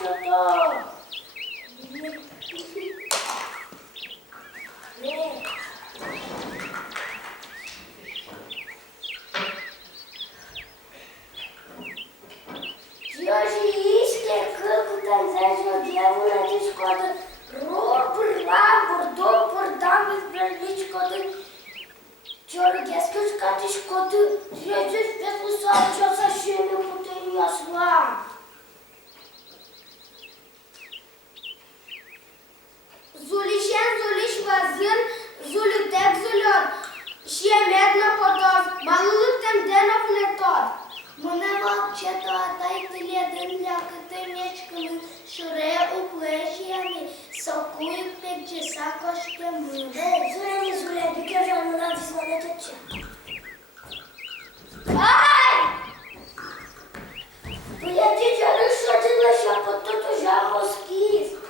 що то? Жіжіїшки, кикутан, зайшов дьявола, дішкоти, робер, ламбур, добур, дамбур, бралічкоти, чоргескочка, дішкоти, зречусь, п'ятусав, чоса, ще не потім ясла. Зулішен, зуліш вазин, зулютек, зульот, ще медно подоз, малулуктем денов не тот. Мене вовчето, дайте лєдин лякати м'ячками, шуре у плечі, сокують під часа кошками. Зуляні, зуля, біке вже не надо звалити ча. Ай! Я тітя решотила, що тут уже мозків.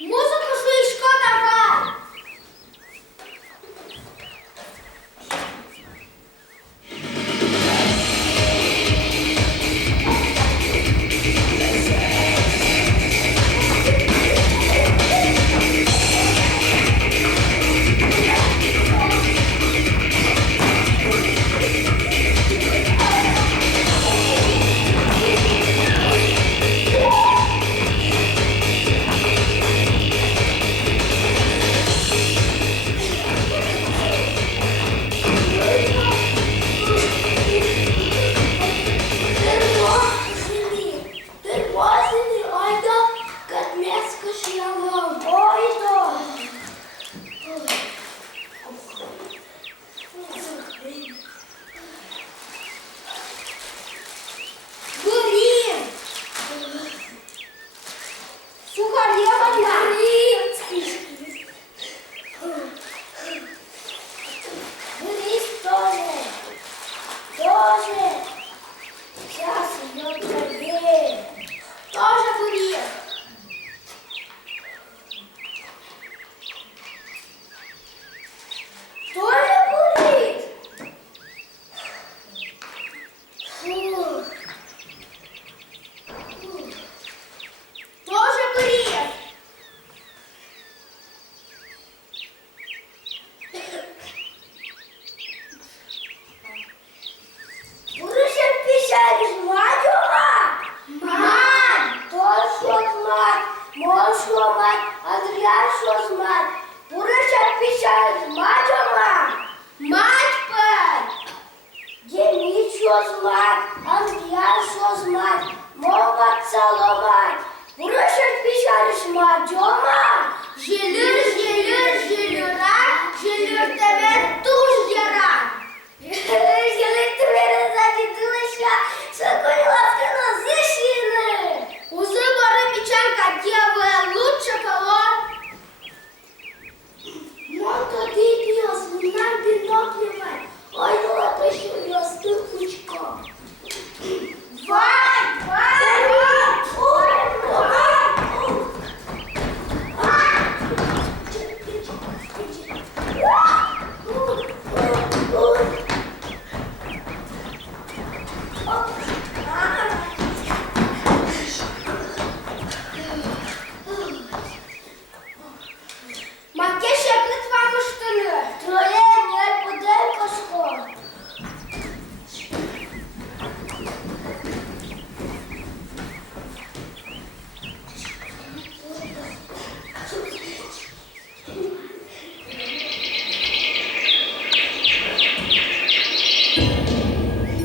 Музыку слышко давай!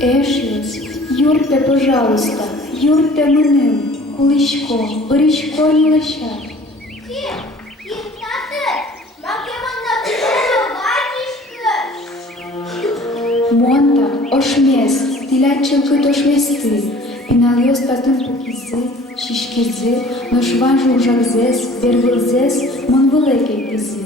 Ешлюц, юрте, пожалуйста, юрте мене, куличко, борічко не лещать. Монта, ошмес, тилячилки тошмести, піналіос патин покізи, шішкізи, ношважу ужакзес, бервилзес, мон великий пізи.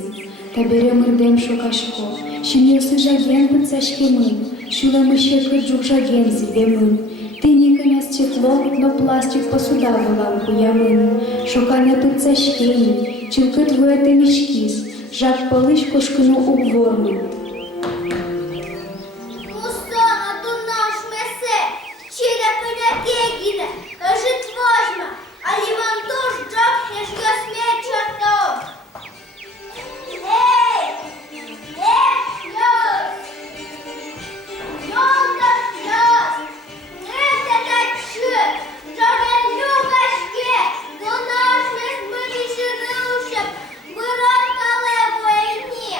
Та берем рдем шокашко, щем'єси жаген пицашкемин, шулеми ще кирджук жаген зібемин. Ти ніканя стекло, но пластик посуда в лампу ямин. Шокане пицашкені, чилки твоє ти мішкіс, жак палич кошкину у ворми. Мустона до наш месе, чида пенякегіне, житвожма, а лівандуш джок хеш йосме чортов. Ей! Шльос! Йолда шльос! Не тачу! Жоген любашке! До наш мес ми вішенилушем, вирокали войні.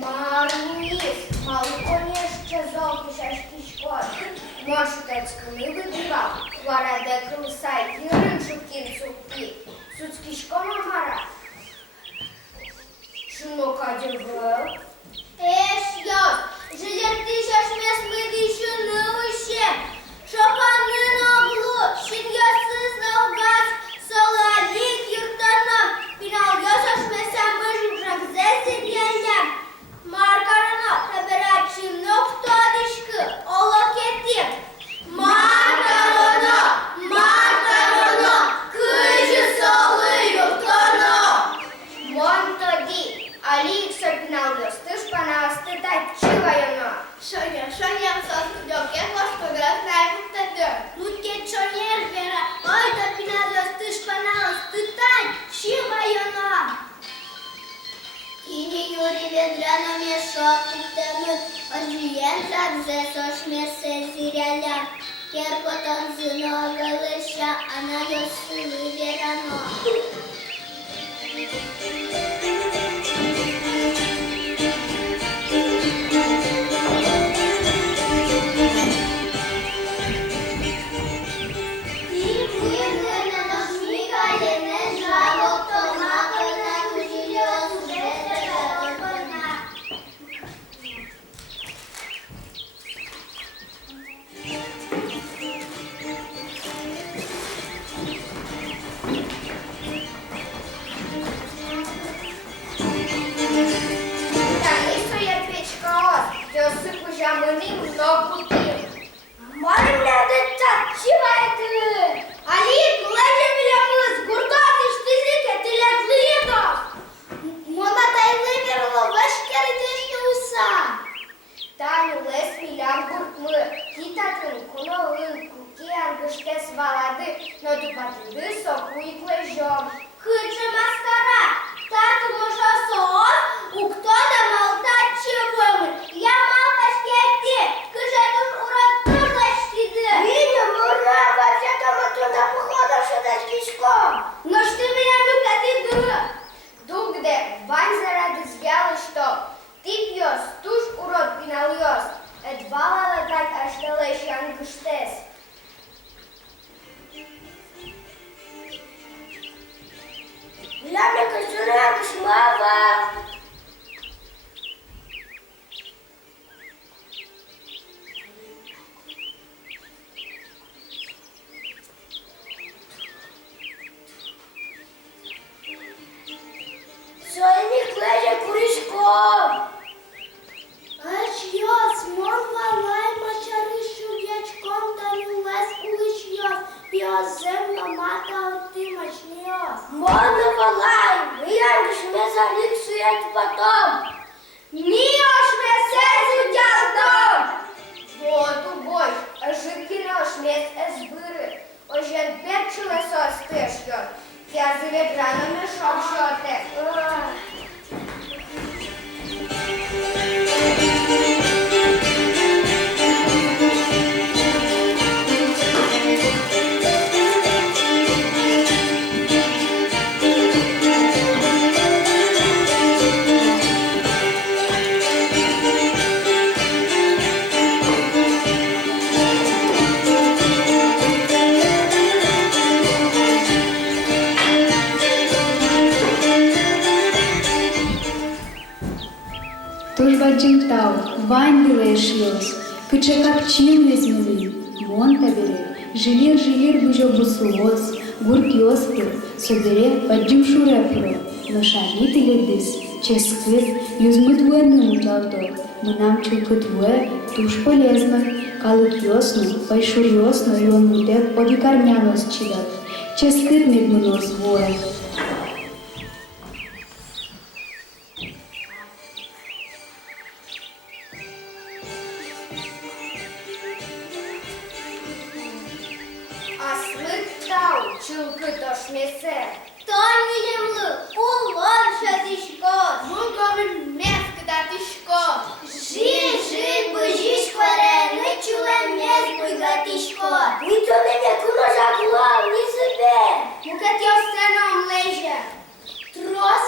Марніс, балконі ще зовсім шкоди. Можете не вибивав, вараде крусай, і риншу кінцю пі. Суцькішкома мара. Шунока дівел. Йос, жилертиша шмес медишу нилище. Шопани наглу, щит'ясыз навгаз, солалік юртаном. Пінал йоса шмеса межу жакзесі діялям. Маркарано, таберачим ноктодишки, олокетім. Маркарано, кижі соли юртано. Вон тоді, Аліксо пінал йос, ти ж пана оститать, чивайоно. Шоня, состудьок, я можу грати на Лутке чонєр, Вера, ой, то пінал йос, ти ж пана оститать, чивайоно. Тіні Юрі відрано мішок підтемнуть, ожуєн завзе сошмесе зіряля. Керпотом зиного лиша, а на йосили вірано. Баджимтау, вань билешиос, кыча капчин везмели, монта бере, жилир бужо бусуос, гурт йоспыр, собере баджим шурепро, но шани тиледис, ческыр, юзмыт вуэнны мутлавто, мынам чулкыт вуэ, туш полезно, калик-йосно, пайшур-йосно и он мудек одикарняnos чидат. Че стыдный гнус воя. А смиттав, чулки то шмісе. Тоні ємли, улон шатишко. Муковин меск датишко. Жи, божиш хваре, не чуле меск богатишко. Ніхто не віку ножа клав, ні себе. Мукет йо сценом леже. Трос